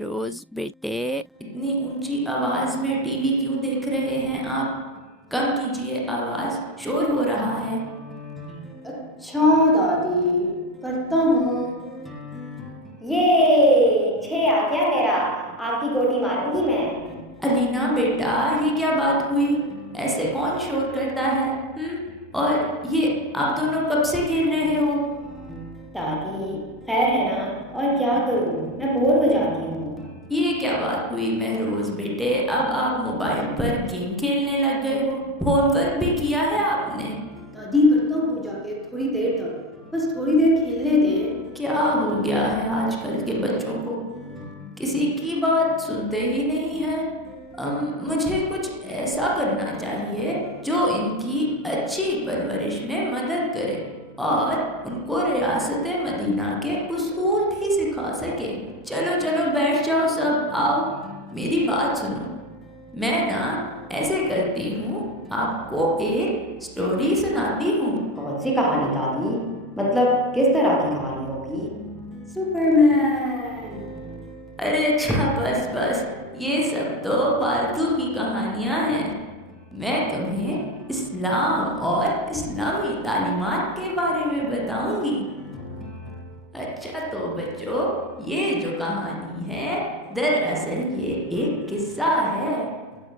مہروز بیٹے، اتنی اونچی آواز میں ٹی وی کیوں دیکھ رہے ہیں آپ؟ کم کیجیے آواز، شور ہو رہا ہے۔ اچھا دادی، کرتا ہوں۔ یہ 6 آ گیا میرا، آپ کی گوٹی ماروں گی میں۔ علینا بیٹا، یہ کیا بات ہوئی؟ ایسے کون شور کرتا ہے؟ اور یہ آپ دونوں کب سے کھیل رہے ہو؟ دادی خیر ہے نا، اور کیا کروں، میں بور ہو جاتی ہوں۔ یہ کیا بات ہوئی مہروز بیٹے؟ اب آپ موبائل پر گیم کھیلنے لگ گئے ہو؟ ہوم ورک بھی کیا ہے آپ نے؟ دادی کرتا ہوں جا کے تھوڑی دیر تک، بس تھوڑی دیر کھیلنے دیں۔ کیا ہو گیا ہے آج کل کے بچوں کو؟ کسی کی بات سنتے ہی نہیں ہیں۔ مجھے کچھ ایسا کرنا چاہیے جو ان کی اچھی پرورش میں مدد کرے اور ان کو ریاست مدینہ کے اصول بھی سکھا سکے۔ چلو چلو بیٹھ جاؤ سب، آؤ میری بات سنو۔ میں نا ایسے کرتی ہوں، آپ کو ایک سٹوری سناتی ہوں۔ کون سی کہانی دادی؟ مطلب کس طرح کی کہانی ہوگی؟ سپرمین۔ ارے اچھا، بس بس، یہ سب تو فالتو کی کہانیاں ہیں۔ میں تمہیں اسلام اور اسلامی تعلیمات کے بارے میں بتاؤں گی۔ اچھا تو بچوں، یہ جو کہانی ہے دراصل یہ ایک قصہ ہے،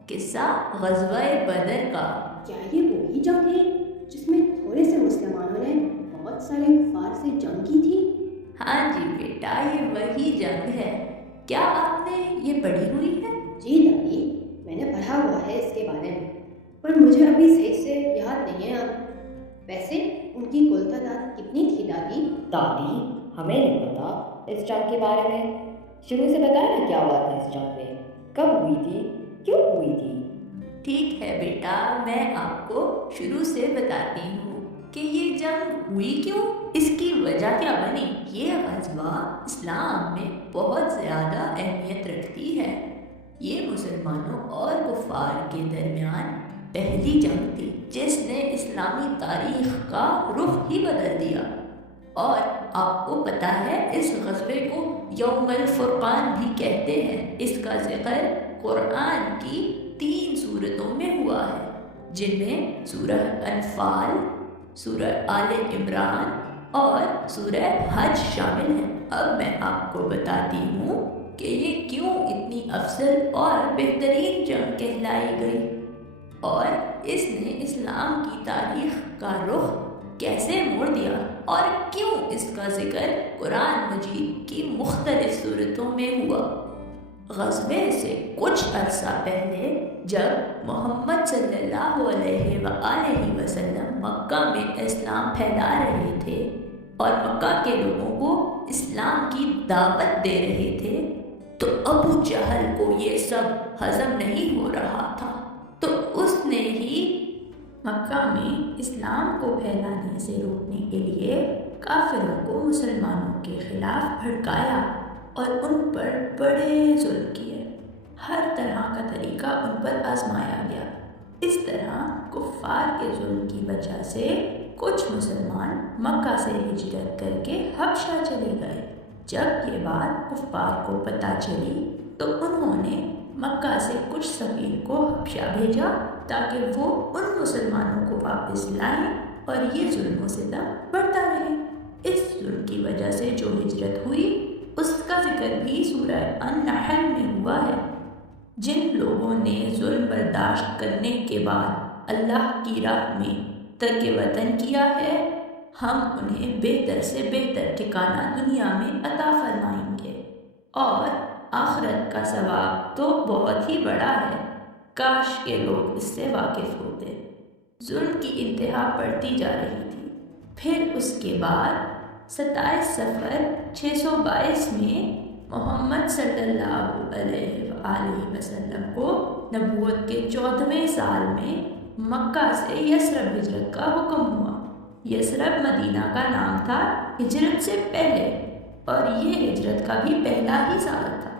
قصہ غزوہ بدر کا۔ کیا یہ وہی جنگ ہے جس میں تھوڑے سے مسلمانوں نے بہت سارے کفار سے جنگ کی تھی؟ ہاں جی بیٹا، یہ وہی جنگ ہے۔ کیا آپ نے یہ پڑھی ہوئی ہے؟ جی دادی، میں نے پڑھا ہوا ہے اس کے بارے میں، پر مجھے ابھی صحیح سے یاد نہیں ہے اب۔ ویسے ان کی کل تعداد کتنی تھی دادی؟ دادی ہمیں نہیں پتا اس جنگ کے بارے میں، شروع سے بتایا نا کیا ہوا تھا اس جنگ میں، کب ہوئی تھی، کیوں ہوئی تھی؟ ٹھیک ہے بیٹا، میں آپ کو شروع سے بتاتی ہوں کہ یہ جنگ ہوئی کیوں، اس کی وجہ کیا بنی۔ یہ غزوہ اسلام میں بہت زیادہ اہمیت رکھتی ہے۔ یہ مسلمانوں اور کفار کے درمیان پہلی جنگ تھی جس نے اسلامی تاریخ کا رخ ہی بدل دیا۔ اور آپ کو پتہ ہے اس غزوے کو یوم الفرقان بھی کہتے ہیں۔ اس کا ذکر قرآن کی 3 سورتوں میں ہوا ہے، جن میں سورہ انفال، سورہ آل عمران اور سورہ حج شامل ہیں۔ اب میں آپ کو بتاتی ہوں کہ یہ کیوں اتنی افضل اور بہترین جنگ کہلائی گئی، اور اس نے اسلام کی تاریخ کا رخ کیسے موڑ دیا، اور کیوں اس کا ذکر قرآن مجید کی مختلف صورتوں میں ہوا۔ غزوے سے کچھ عرصہ پہلے جب محمد صلی اللہ علیہ وآلہ وسلم مکہ میں اسلام پھیلا رہے تھے اور مکہ کے لوگوں کو اسلام کی دعوت دے رہے تھے، تو ابو جہل کو یہ سب ہضم نہیں ہو رہا تھا، تو اس نے ہی مکہ میں اسلام کو پھیلانے سے روکنے کے لیے کافروں کو مسلمانوں کے خلاف بھڑکایا اور ان پر بڑے ظلم کیے۔ ہر طرح کا طریقہ ان پر آزمایا گیا۔ اس طرح کفار کے ظلم کی وجہ سے کچھ مسلمان مکہ سے ہجرت کر کے حبشہ چلے گئے۔ جب یہ بات کفار کو پتہ چلی تو انہوں نے مکہ سے کچھ سفیر کو حبشہ بھیجا تاکہ وہ ان مسلمانوں کو واپس لائیں اور یہ ظلم و ستم بڑھتا رہے۔ اس ظلم کی وجہ سے جو ہجرت ہوئی اس کا ذکر بھی سورہ النحل میں ہوا ہے۔ جن لوگوں نے ظلم برداشت کرنے کے بعد اللہ کی راہ میں ترک وطن کیا ہے، ہم انہیں بہتر سے بہتر ٹھکانہ دنیا میں عطا فرمائیں گے، اور آخرت کا ثواب تو بہت ہی بڑا ہے۔ کاش کے لوگ اس سے واقف ہوتے۔ ظلم کی انتہا بڑھتی جا رہی تھی۔ پھر اس کے بعد 27 صفر 622 میں محمد صلی اللہ علیہ وآلہ وسلم کو نبوت کے 14ویں سال میں مکہ سے یثرب ہجرت کا حکم ہوا۔ یثرب مدینہ کا نام تھا ہجرت سے پہلے، اور یہ ہجرت کا بھی پہلا ہی سال تھا۔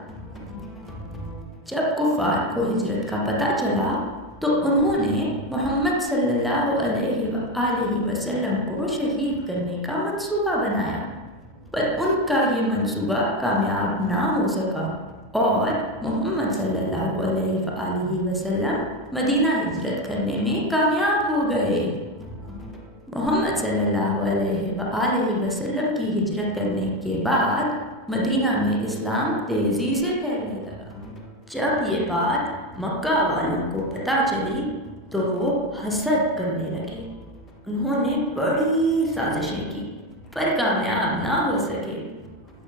جب کفار کو ہجرت کا پتہ چلا تو انہوں نے محمد صلی اللہ علیہ وآلہ وسلم کو شہید کرنے کا منصوبہ بنایا، پر ان کا یہ منصوبہ کامیاب نہ ہو سکا۔ اور محمد صلی اللہ علیہ وآلہ وسلم مدینہ ہجرت کرنے میں کامیاب ہو گئے۔ محمد صلی اللہ علیہ وآلہ وسلم کی ہجرت کرنے کے بعد مدینہ میں اسلام تیزی سے پھیلنے لگا۔ جب یہ بات مکہ والوں کو پتہ چلی تو وہ حسد کرنے لگے۔ انہوں نے بڑی سازشیں کی پر کامیاب نہ ہو سکے،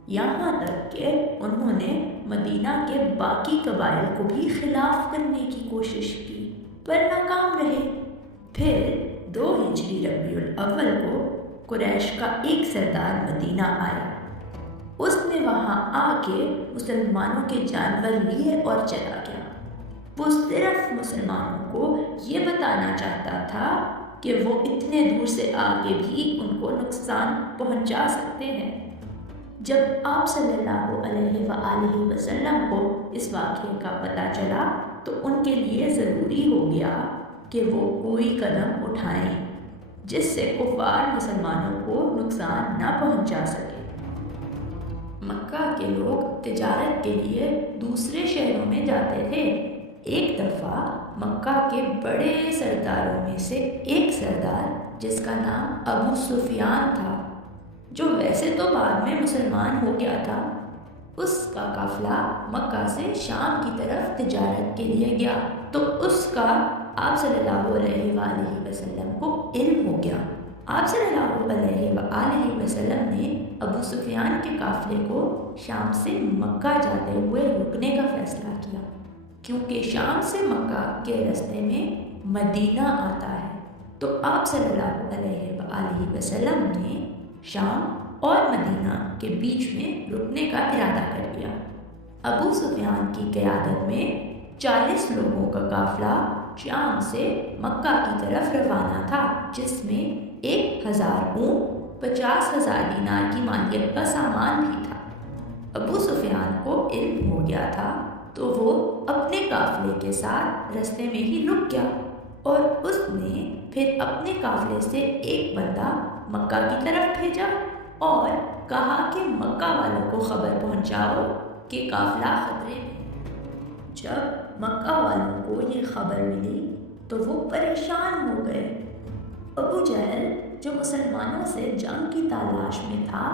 یہاں تک کہ انہوں نے مدینہ کے باقی قبائل کو بھی خلاف کرنے کی کوشش کی پر ناکام رہے۔ پھر 2 ہجری ربیع الاول کو قریش کا ایک سردار مدینہ آیا۔ اس نے وہاں آ کے مسلمانوں کے جانور لیے اور چلا گیا۔ وہ صرف مسلمانوں کو یہ بتانا چاہتا تھا کہ وہ اتنے دور سے آ کے بھی ان کو نقصان پہنچا سکتے ہیں۔ جب آپ صلی اللہ علیہ وآلہ وسلم کو اس واقعے کا پتہ چلا تو ان کے لیے ضروری ہو گیا کہ وہ کوئی قدم اٹھائیں جس سے کفار مسلمانوں کو نقصان نہ پہنچا سکے۔ مکہ کے لوگ تجارت کے لیے دوسرے شہروں میں جاتے تھے۔ ایک دفعہ مکہ کے بڑے سرداروں میں سے ایک سردار جس کا نام ابو سفیان تھا، جو ویسے تو بعد میں مسلمان ہو گیا تھا، اس کا قافلہ مکہ سے شام کی طرف تجارت کے لیے گیا تو اس کا آپ صلی اللہ علیہ وآلہ وسلم کو علم ہو گیا۔ آپ صلی اللہ علیہ وآلہ وسلم نے ابو سفیان کے قافلے کو شام سے مکہ جاتے ہوئے رکنے کا فیصلہ کیا، کیونکہ شام سے مکہ کے راستے میں مدینہ آتا ہے، تو آپ صلی اللہ علیہ وآلہ وسلم نے شام اور مدینہ کے بیچ میں رکنے کا ارادہ کر لیا۔ ابو سفیان کی قیادت میں 40 لوگوں کا قافلہ شام سے مکہ کی طرف روانہ تھا، جس میں 1000 اونٹ، 50,000 دینار کی مالیت کا سامان بھی تھا۔ ابو سفیان کو علم ہو گیا تھا تو وہ اپنے قافلے کے ساتھ رستے میں ہی رک گیا اور اس نے پھر اپنے قافلے سے ایک بندہ مکہ کی طرف بھیجا اور کہا کہ مکہ والوں کو خبر پہنچاؤ کہ قافلہ خطرے میں۔ جب مکہ والوں کو یہ خبر ملی تو وہ پریشان ہو گئے۔ ابو جہل جو مسلمانوں سے جنگ کی تلاش میں تھا،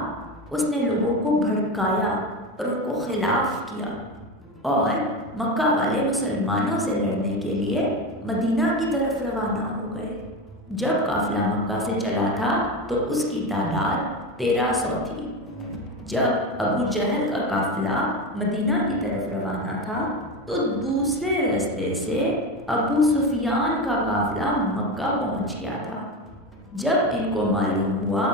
اس نے لوگوں کو بھڑکایا اور ان کو خلاف کیا اور مکہ والے مسلمانوں سے لڑنے کے لیے مدینہ کی طرف روانہ ہو گئے۔ جب قافلہ مکہ سے چلا تھا تو اس کی تعداد 1300 تھی۔ جب ابو جہل کا قافلہ مدینہ کی طرف روانہ تھا تو دوسرے راستے سے ابو سفیان کا قافلہ مکہ پہنچ گیا تھا۔ جب ان کو معلوم ہوا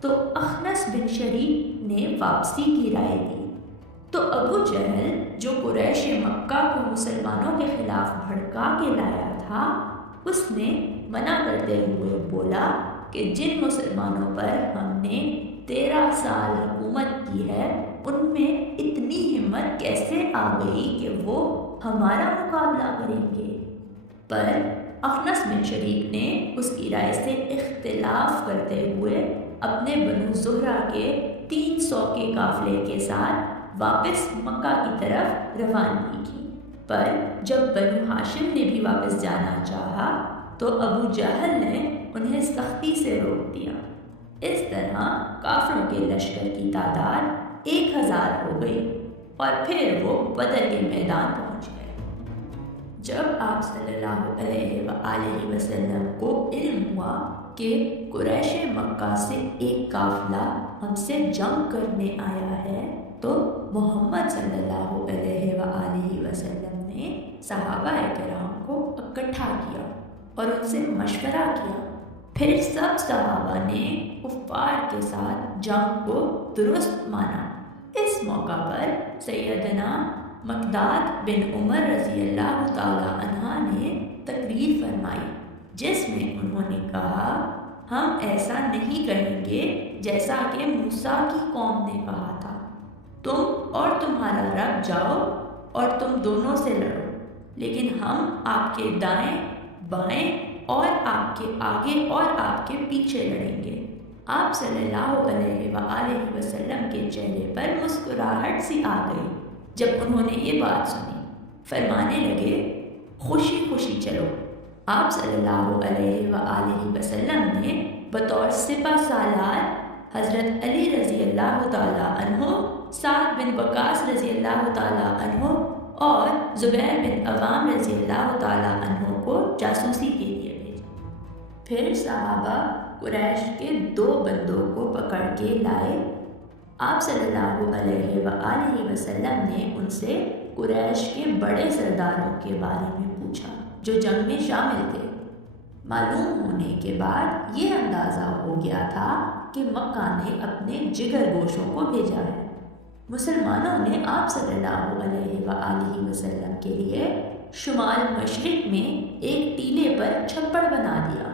تو اخنس بن شریک نے واپسی کی رائے دی، تو ابو جہل جو قریش مکہ کو مسلمانوں کے خلاف بھڑکا کے لایا تھا، اس نے منع کرتے ہوئے بولا کہ جن مسلمانوں پر ہم نے 13 سال حکومت کی ہے، ان میں اتنی ہمت کیسے آ گئی کہ وہ ہمارا مقابلہ کریں گے؟ پر اخنس بن شریک نے اس کی رائے سے اختلاف کرتے ہوئے اپنے بنو زہرہ کے 300 کے قافلے کے ساتھ واپس مکہ کی طرف روانگی کی۔ پر جب بنو ہاشم نے بھی واپس جانا چاہا تو ابو جہل نے انہیں سختی سے روک دیا۔ اس طرح کافروں کے لشکر کی تعداد 1000 ہو گئی اور پھر وہ بدر کے میدان پہنچ گئے۔ جب آپ صلی اللہ علیہ وآلہ وسلم کو علم ہوا کہ قریش مکہ سے ایک قافلہ ہم سے جنگ کرنے آیا ہے، تو محمد صلی اللہ علیہ وآلہ وسلم نے صحابہ کرام کو اکٹھا کیا اور ان سے مشورہ کیا۔ پھر سب صحابہ نے کفار کے ساتھ جنگ کو درست مانا۔ اس موقع پر سیدنا مقداد بن عمر رضی اللہ تعالی عنہ نے تقریر فرمائی، جس میں انہوں نے کہا، ہم ایسا نہیں کہیں گے جیسا کہ موسیٰ کی قوم نے کہا تھا، تم اور تمہارا رب جاؤ اور تم دونوں سے لڑو، لیکن ہم آپ کے دائیں بائیں اور آپ کے آگے اور آپ کے پیچھے لڑیں گے۔ آپ صلی اللہ علیہ وآلہ وسلم کے چہرے پر مسکراہٹ سی آ گئی جب انہوں نے یہ بات سنی فرمانے لگے خوشی خوشی چلو۔ آپ صلی اللہ علیہ وآلہ وسلم نے بطور سپہ سالار حضرت علی رضی اللہ تعالیٰ عنہ، سعد بن وقاص رضی اللہ تعالیٰ عنہ اور زبیر بن عوام رضی اللہ تعالیٰ عنہ کو جاسوسی کے لیے بھیجا۔ پھر صحابہ قریش کے 2 بندوں کو پکڑ کے لائے۔ آپ صلی اللہ علیہ وآلہ وسلم نے ان سے قریش کے بڑے سرداروں کے بارے میں پوچھا جو جنگ میں شامل تھے۔ معلوم ہونے کے بعد یہ اندازہ ہو گیا تھا کہ مکہ نے اپنے جگر گوشوں کو بھیجا ہے۔ مسلمانوں نے آپ صلی اللہ علیہ وآلہ وسلم کے لیے شمال مشرق میں ایک ٹیلے پر چھپڑ بنا دیا،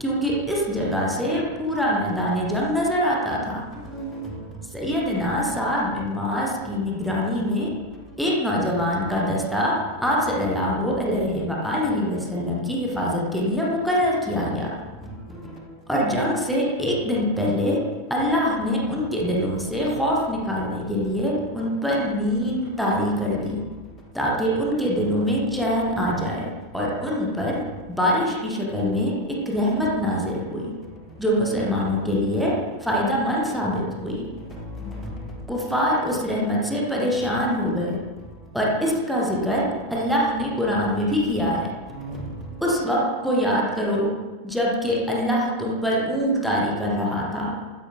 کیونکہ اس جگہ سے پورا میدان جنگ نظر آتا تھا۔ سیدنا سعد بن معاذ کی نگرانی میں ایک نوجوان کا دستہ آپ صلی اللہ علیہ وآلہ وسلم کی حفاظت کے لیے مقرر کیا گیا، اور جنگ سے ایک دن پہلے اللہ نے ان کے دلوں سے خوف نکالنے کے لیے ان پر نیند طاری کر دی تاکہ ان کے دلوں میں چین آ جائے، اور ان پر بارش کی شکل میں ایک رحمت نازل ہوئی جو مسلمانوں کے لیے فائدہ مند ثابت ہوئی۔ کفار اس رحمت سے پریشان ہو گئے، اور اس کا ذکر اللہ نے قرآن میں بھی کیا ہے۔ اس وقت کو یاد کرو جب کہ اللہ تم پر اونگ طاری کر رہا تھا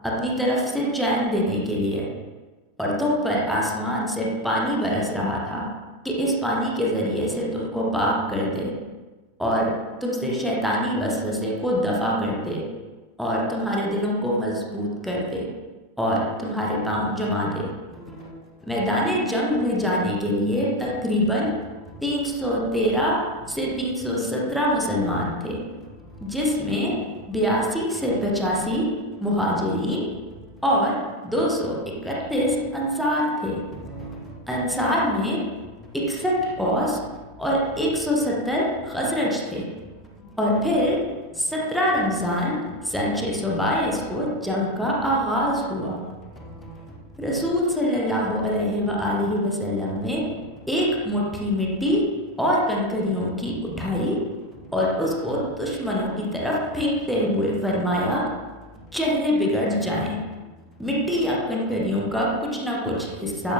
اپنی طرف سے چین دینے کے لیے، اور تم پر آسمان سے پانی برس رہا تھا کہ اس پانی کے ذریعے سے تم کو پاک کر دے اور تم سے شیطانی وسوسے کو دفع کر دے اور تمہارے دلوں کو مضبوط کر دے اور تمہارے پاؤں جما دے۔ میدان جنگ میں جانے کے لیے تقریباً 313 سے 317 مسلمان تھے، جس میں 82 سے 85 مہاجرین اور 231 انصار تھے۔ انصار میں 61 اوس اور 170 خزرج تھے، اور پھر 17 رمضان سن 622 کو جنگ کا آغاز ہوا۔ رسول صلی اللہ علیہ وآلہ وسلم نے ایک مٹھی مٹی اور کنکریوں کی اٹھائی اور اس کو دشمنوں کی طرف پھینکتے ہوئے فرمایا، چہرے بگڑ جائیں۔ مٹی یا کنکریوں کا کچھ نہ کچھ حصہ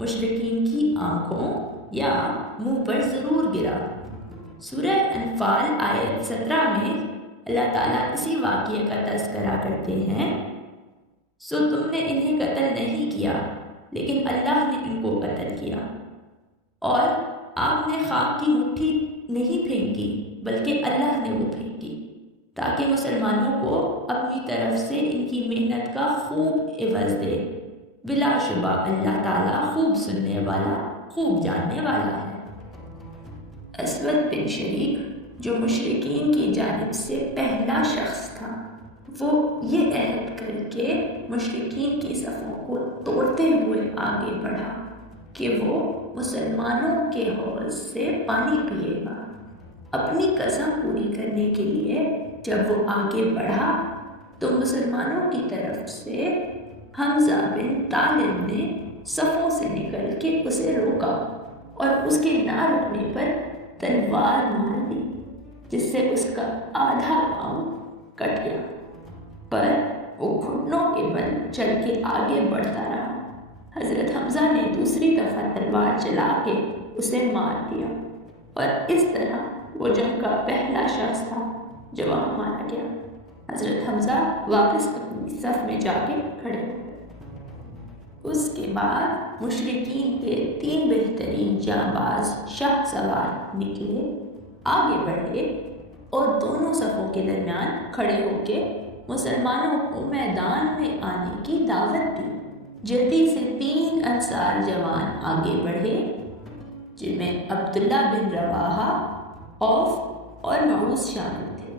مشرکین کی آنکھوں یا منہ پر ضرور گرا۔ سورہ انفال آیت 17 میں اللہ تعالیٰ اسی واقعے کا تذکرہ کرتے ہیں، سو تم نے انہیں قتل نہیں کیا لیکن اللہ نے ان کو قتل کیا، اور آپ نے خاک کی مٹھی نہیں پھینکی بلکہ اللہ نے وہ پھینکی تاکہ مسلمانوں کو اپنی طرف سے ان کی محنت کا خوب عوض دے۔ بلا شبہ اللہ تعالیٰ خوب سننے والا، خوب جاننے والا ہے۔ اسود بن شریک جو مشرکین کی جانب سے پہلا شخص تھا، وہ یہ عہد کر کے مشرکین کی صفوں کو توڑتے ہوئے آگے بڑھا کہ وہ مسلمانوں کے حوض سے پانی پیے گا۔ اپنی قسم پوری کرنے کے لیے جب وہ آگے بڑھا تو مسلمانوں کی طرف سے حمزہ بن طالب نے صفوں سے نکل کے اسے روکا اور اس کے نہ رکنے پر تلوار مار دی، جس سے اس کا آدھا پاؤں کٹ گیا، پر وہ گھٹنوں کے بل چل کے آگے بڑھتا رہا۔ حضرت حمزہ نے دوسری دفعہ تلوار چلا کے اسے مار دیا، اور اس طرح وہ جنگ کا پہلا شخص تھا جو وہاں مارا گیا۔ حضرت حمزہ واپس اپنی صف میں جا کے کھڑے۔ اس کے بعد مشرکین کے 3 بہترین جانباز شاہ سوار نکلے، آگے بڑھے اور دونوں صفوں کے درمیان کھڑے ہو کے مسلمانوں کو میدان میں آنے کی دعوت دی۔ جلدی سے 3 انصار جوان آگے بڑھے، جن میں عبداللہ بن رواحہ، عوف اور معوذ شامل تھے۔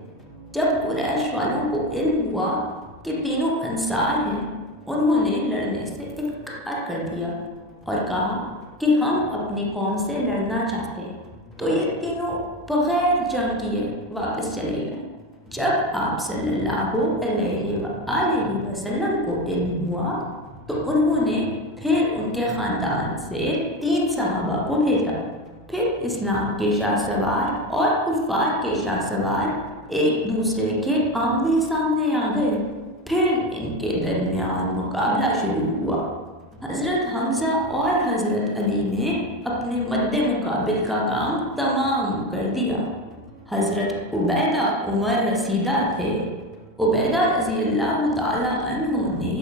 جب قریش والوں کو علم ہوا کہ تینوں انصار ہیں، انہوں نے لڑنے سے انکار کر دیا اور کہا کہ ہم اپنی قوم سے لڑنا چاہتے ہیں، تو یہ تینوں بغیر جنگ کیے واپس چلے گئے۔ جب آپ صلی اللہ علیہ وآلہ وسلم کو علم ہوا تو انہوں نے پھر ان کے خاندان سے 3 صحابہ کو بھیجا۔ پھر اسلام کے شاہ سوار اور کفار کے شاہ سوار ایک دوسرے کے آمنے سامنے آ گئے۔ پھر ان کے درمیان مقابلہ شروع ہوا۔ حضرت حمزہ اور حضرت علی نے اپنے مد مقابل کا کام تمام کر دیا۔ حضرت عبیدہ عمر رسیدہ تھے۔ عبیدہ رضی اللہ تعالی عنہ نے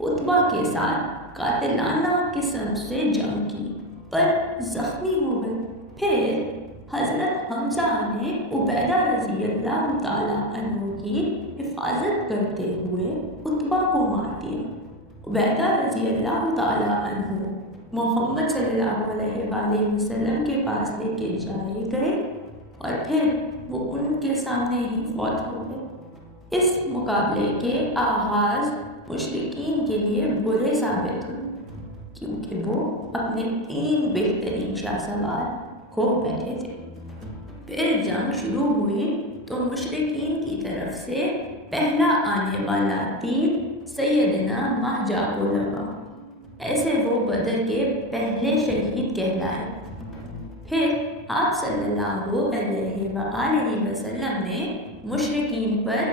عتبہ کے ساتھ قاتلانہ قسم سے جنگ کی پر زخمی ہو گئے۔ پھر حضرت حمزہ نے عبیدہ رضی اللہ تعالی عنہ کی حفاظت کرتے ہوئے عتبہ کو مار دیا۔ عبیدہ رضی اللہ تعالی عنہ محمد صلی اللہ علیہ وآلہ وسلم کے پاس لے کے جائے گئے اور پھر وہ ان کے سامنے ہی فوت ہو گئے۔ اس مقابلے کے آغاز مشرکین کے لیے برے ثابت ہوئے کیونکہ وہ اپنے 3 بہترین شاہ سوار کھو بیٹھے تھے۔ پھر جنگ شروع ہوئی تو مشرکین کی طرف سے پہلا آنے والا تیر سیدنا مہجا کو لگا۔ ایسے وہ بدر کے پہلے شہید کہلائے۔ پھر آپ صلی اللہ علیہ وآلہ وسلم نے مشرکین پر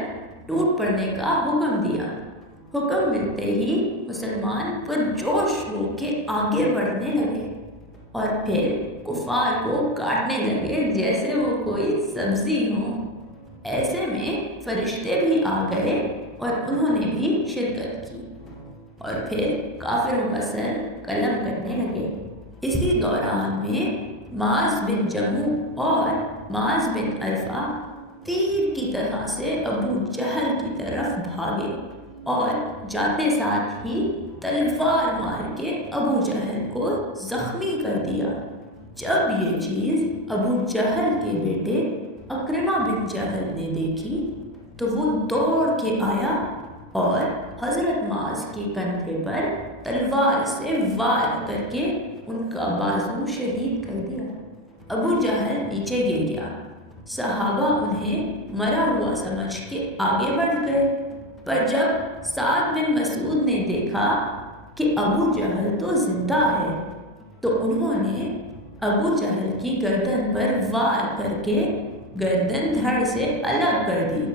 ٹوٹ پڑنے کا حکم دیا۔ حکم ملتے ہی مسلمان پرجوش ہو کے آگے بڑھنے لگے اور پھر کفار کو کاٹنے لگے جیسے وہ کوئی سبزی ہو۔ ایسے میں فرشتے بھی آ گئے اور انہوں نے بھی شرکت کی اور پھر کافروں کا سر قلم کرنے لگے۔ اسی دوران میں معاذ بن جموع اور معاذ بن عرفہ تیر کی طرح سے ابو جہل کی طرف بھاگے اور جاتے ساتھ ہی تلوار مار کے ابو جہل کو زخمی کر دیا۔ جب یہ چیز ابو جہل کے بیٹے اکرمہ بن جہل نے دیکھی تو وہ دوڑ کے آیا اور حضرت معاذ کے کندھے پر تلوار سے وار کر کے ان کا بازو شہید کر دیا۔ ابو جہل نیچے گر گیا۔ صحابہ انہیں مرا ہوا سمجھ کے آگے بڑھ گئے، پر جب سعد بن مسعود نے دیکھا کہ ابو جہل تو زندہ ہے تو انہوں نے ابو جہل کی گردن پر وار کر کے گردن دھڑ سے الگ کر دی۔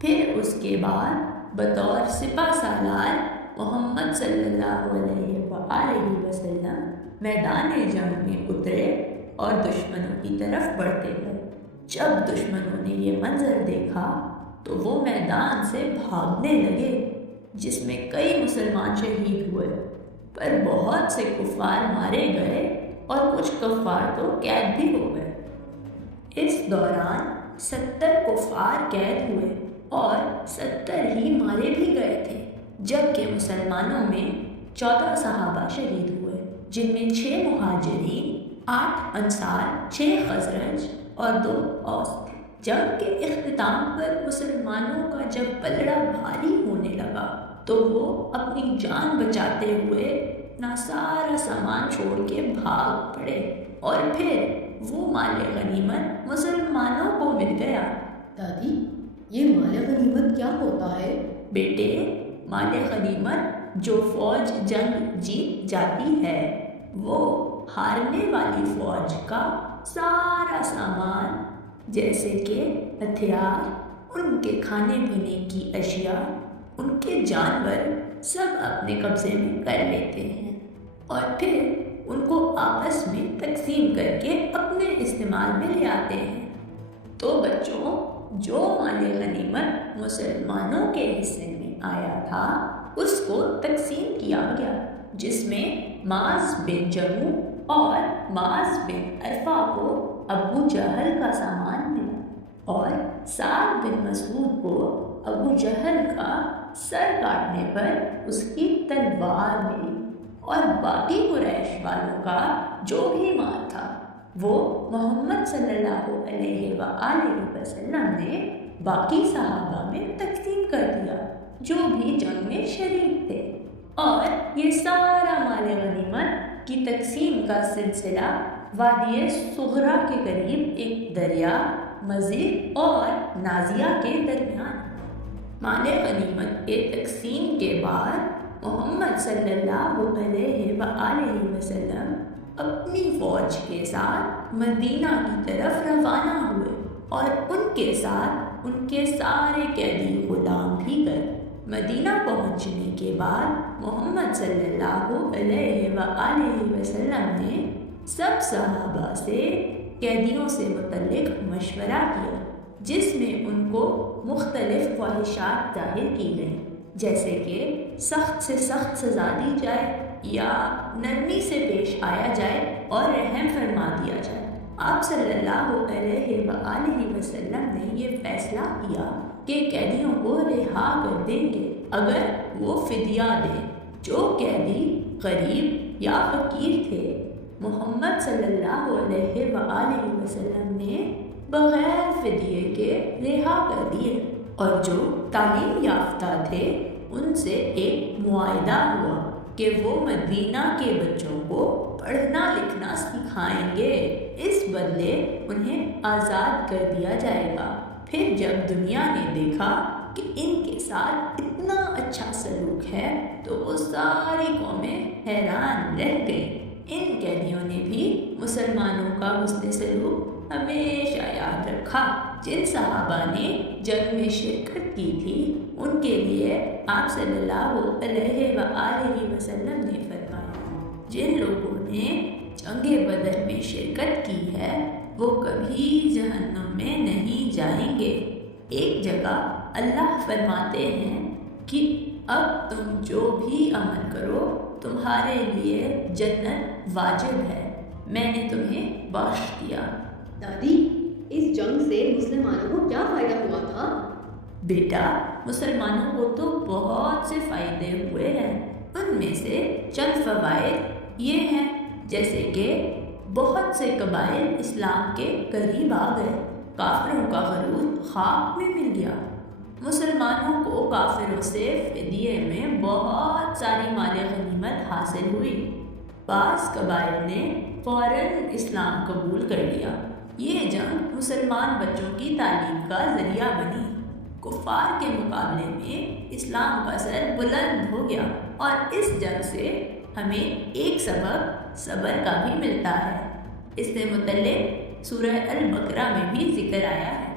پھر اس کے بعد بطور سپہ سالار محمد صلی اللہ علیہ وآلہ وسلم میدان جنگ میں اترے اور دشمنوں کی طرف بڑھتے گئے۔ جب دشمنوں نے یہ منظر دیکھا تو وہ میدان سے بھاگنے لگے، جس میں کئی مسلمان شہید ہوئے، پر بہت سے کفار مارے گئے اور کچھ کفار تو قید بھی ہو گئے۔ اس دوران 70 کفار قید ہوئے اور 70 ہی مارے بھی گئے تھے، جبکہ مسلمانوں میں 14 صحابہ شہید ہوئے، جن میں 6 مہاجرین، 8 انصار، 6 خزرج اور 2 اوس تھے۔ جنگ کے اختتام پر مسلمانوں کا جب پلڑا بھاری ہونے لگا تو وہ اپنی جان بچاتے ہوئے اپنا سارا سامان چھوڑ کے بھاگ پڑے اور پھر وہ مال غنیمت مسلمانوں کو مل گیا۔ دادی، یہ مال غنیمت کیا ہوتا ہے؟ بیٹے، مال غنیمت جو فوج جنگ جیت جاتی ہے وہ ہارنے والی فوج کا سارا سامان جیسے کہ ہتھیار، ان کے کھانے پینے کی اشیاء، ان کے جانور سب اپنے قبضے میں کر لیتے ہیں اور پھر ان کو آپس میں تقسیم کر کے اپنے استعمال میں لے آتے ہیں۔ تو بچوں، جو مال غنیمت مسلمانوں کے حصے میں آیا تھا اس کو تقسیم کیا گیا، جس میں معاذ بن جموع اور معاذ بن عرفہ کو ابو جہل کا سامان ملا اور سعد بن مسعود کو ابو جہل کا سر کاٹنے پر اس کی تلوار ملی اور باقی قریش والوں کا جو بھی مال تھا وہ محمد صلی اللہ علیہ وآلہ وسلم نے باقی صحابہ میں تقسیم کر دیا جو بھی جنگ میں شریک تھے۔ اور یہ سارا مال غنیمت کی تقسیم کا سلسلہ وادی صغرا کے قریب ایک دریا مضر اور نازیہ کے درمیان۔ مال غنیمت کے تقسیم کے بعد محمد صلی اللہ علیہ وآلہ وسلم اپنی فوج کے ساتھ مدینہ کی طرف روانہ ہوئے اور ان کے ساتھ ان کے سارے قیدی غلام بھی گئے۔ مدینہ پہنچنے کے بعد محمد صلی اللہ علیہ وآلہ وسلم نے سب صحابہ سے قیدیوں سے متعلق مشورہ کیا، جس میں ان کو مختلف خواہشات ظاہر کی گئیں، جیسے کہ سخت سے سخت سزا دی جائے یا نرمی سے پیش آیا جائے اور رحم فرما دیا جائے۔ آپ صلی اللہ علیہ وآلہ وسلم نے یہ فیصلہ کیا کہ قیدیوں کو رہا کر دیں گے اگر وہ فدیہ دیں۔ جو قیدی غریب یا فقیر تھے محمد صلی اللہ علیہ وآلہ وسلم نے بغیر فدیے کے رہا کر دیے، اور جو تعلیم یافتہ تھے ان سے ایک معاہدہ ہوا کہ وہ مدینہ کے بچوں کو پڑھنا لکھنا سکھائیں گے، اس بدلے انہیں آزاد کر دیا جائے گا۔ پھر جب دنیا نے دیکھا کہ ان کے ساتھ اتنا اچھا سلوک ہے تو وہ ساری قومیں حیران رہ گئیں۔ ان قیدیوں نے بھی مسلمانوں کا حسن سلوک ہمیشہ یاد رکھا۔ جن صحابہ نے جنگ میں شرکت کی تھی ان کے لیے آپ صلی اللہ علیہ وآلہ وسلم نے فرمایا، جن لوگوں نے جنگ بدر میں شرکت کی ہے وہ کبھی جہنم میں نہیں جائیں گے۔ ایک جگہ اللہ فرماتے ہیں کہ اب تم جو بھی عمل کرو تمہارے لیے جنت واجب ہے، میں نے تمہیں بخش دیا۔ دادی، اس جنگ سے مسلمانوں کو کیا فائدہ ہوا تھا؟ بیٹا، مسلمانوں کو تو بہت سے فائدے ہوئے ہیں۔ ان میں سے چند فوائد یہ ہیں، جیسے کہ بہت سے قبائل اسلام کے قریب آ گئے، کافروں کا غرور خاک میں مل گیا، مسلمانوں کو کافروں سے فدیے میں بہت ساری مال غنیمت حاصل ہوئی، بعض قبائل نے فوراً اسلام قبول کر لیا۔ یہ جنگ مسلمان بچوں کی تعلیم کا ذریعہ بنی، کفار کے مقابلے میں اسلام کا سر بلند ہو گیا، اور اس جنگ سے ہمیں ایک سبق صبر کا بھی ملتا ہے۔ اس سے متعلق سورہ البقرہ میں بھی ذکر آیا ہے۔